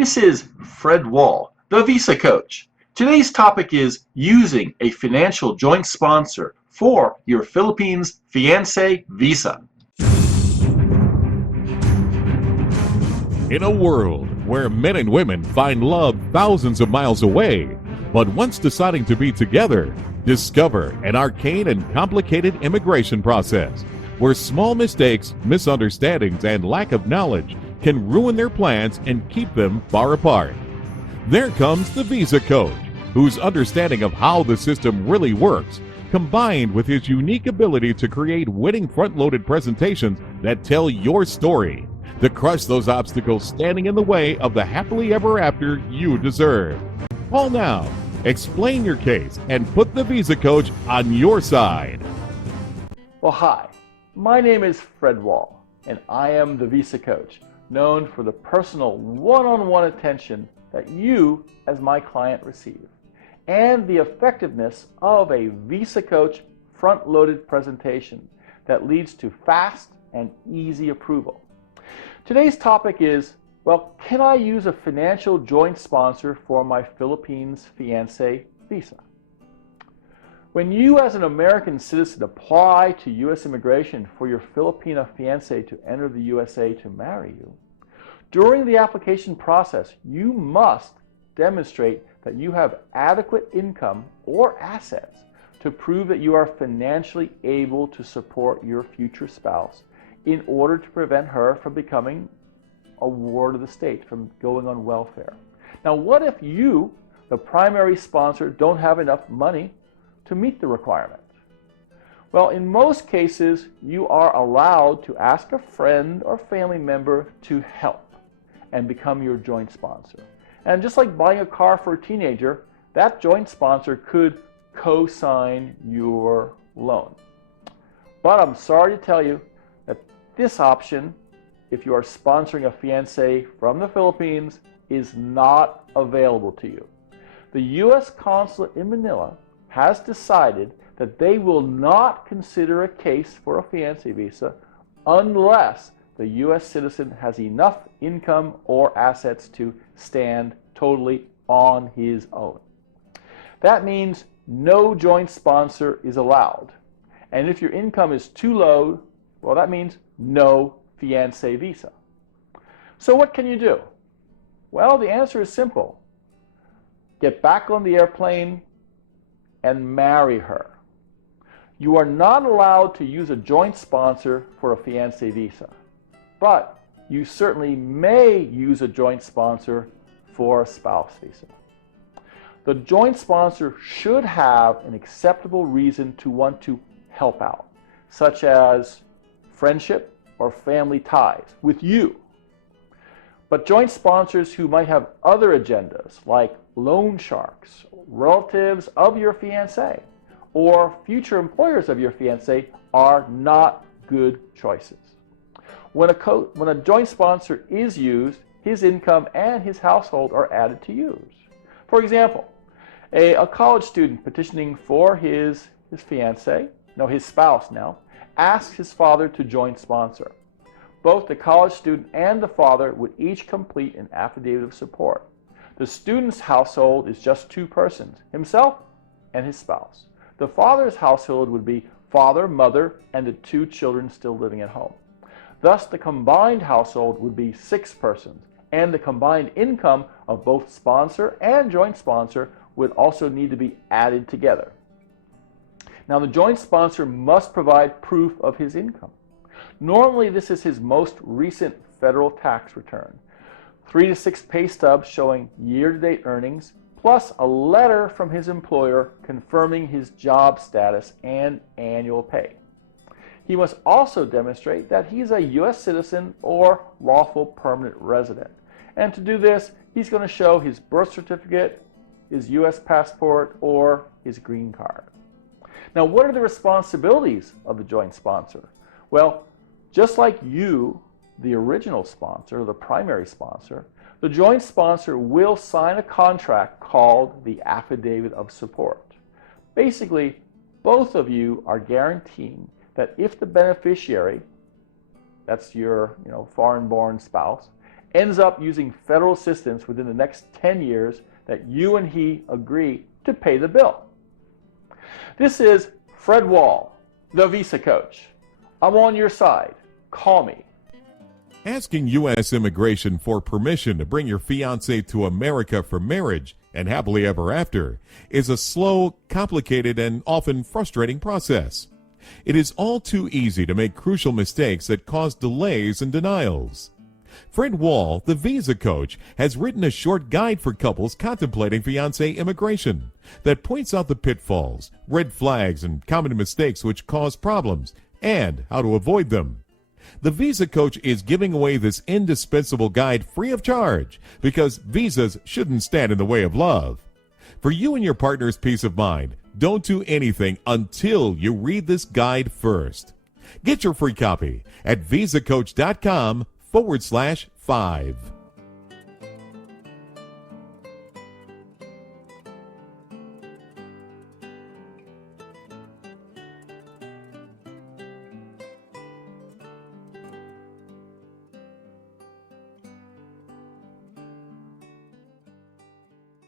This is Fred Wall, the Visa Coach. Today's topic is using a financial joint sponsor for your Philippines Fiance Visa. In a world where men and women find love thousands of miles away, but once deciding to be together, discover an arcane and complicated immigration process where small mistakes, misunderstandings, and lack of knowledge can ruin their plans and keep them far apart. There comes the Visa Coach, whose understanding of how the system really works, combined with his unique ability to create winning front-loaded presentations that tell your story, to crush those obstacles standing in the way of the happily ever after you deserve. Call now, explain your case, and put the Visa Coach on your side. Well, hi, my name is Fred Wall, and I am the Visa Coach, known for the personal one-on-one attention that you, as my client, receive, and the effectiveness of a Visa Coach front-loaded presentation that leads to fast and easy approval. Today's topic is, well, can I use a financial joint sponsor for my Philippines Fiance Visa? When you as an American citizen apply to U.S. immigration for your Filipina fiancé to enter the USA to marry you, during the application process, you must demonstrate that you have adequate income or assets to prove that you are financially able to support your future spouse in order to prevent her from becoming a ward of the state, from going on welfare. Now, what if you, the primary sponsor, don't have enough money to meet the requirement? Well, in most cases, you are allowed to ask a friend or family member to help and become your joint sponsor. And just like buying a car for a teenager, that joint sponsor could co-sign your loan. But I'm sorry to tell you that this option, if you are sponsoring a fiancé from the Philippines, is not available to you. The U.S. consulate in Manila has decided that they will not consider a case for a fiancé visa unless the U.S. citizen has enough income or assets to stand totally on his own. That means no joint sponsor is allowed. And if your income is too low, well, that means no fiancé visa. So what can you do? Well, the answer is simple. Get back on the airplane and marry her. You are not allowed to use a joint sponsor for a fiancé visa, but you certainly may use a joint sponsor for a spouse visa. The joint sponsor should have an acceptable reason to want to help out, such as friendship or family ties with you. But joint sponsors who might have other agendas, like loan sharks, relatives of your fiancé, or future employers of your fiancé, are not good choices. When a joint sponsor is used, his income and his household are added to yours. For example, a college student petitioning for his spouse now, asks his father to joint sponsor. Both the college student and the father would each complete an affidavit of support. The student's household is just two persons, himself and his spouse. The father's household would be father, mother, and the two children still living at home. Thus, the combined household would be 6 persons, and the combined income of both sponsor and joint sponsor would also need to be added together. Now, the joint sponsor must provide proof of his income. Normally, this is his most recent federal tax return, 3 to 6 pay stubs showing year-to-date earnings, plus a letter from his employer confirming his job status and annual pay. He must also demonstrate that he's a U.S. citizen or lawful permanent resident. And to do this, he's going to show his birth certificate, his U.S. passport, or his green card. Now, what are the responsibilities of the joint sponsor? Well, just like you, the original sponsor, the primary sponsor, the joint sponsor will sign a contract called the Affidavit of Support. Basically, both of you are guaranteeing that if the beneficiary, that's your foreign-born spouse, ends up using federal assistance within the next 10 years that you and he agree to pay the bill. This is Fred Wall, the Visa Coach. I'm on your side. Call me. Asking U.S. immigration for permission to bring your fiancé to America for marriage and happily ever after is a slow, complicated, and often frustrating process. It is all too easy to make crucial mistakes that cause delays and denials. Fred Wall, the Visa Coach, has written a short guide for couples contemplating fiancé immigration that points out the pitfalls, red flags, and common mistakes which cause problems and how to avoid them. The Visa Coach is giving away this indispensable guide free of charge because visas shouldn't stand in the way of love. For you and your partner's peace of mind, don't do anything until you read this guide first. Get your free copy at visacoach.com/5.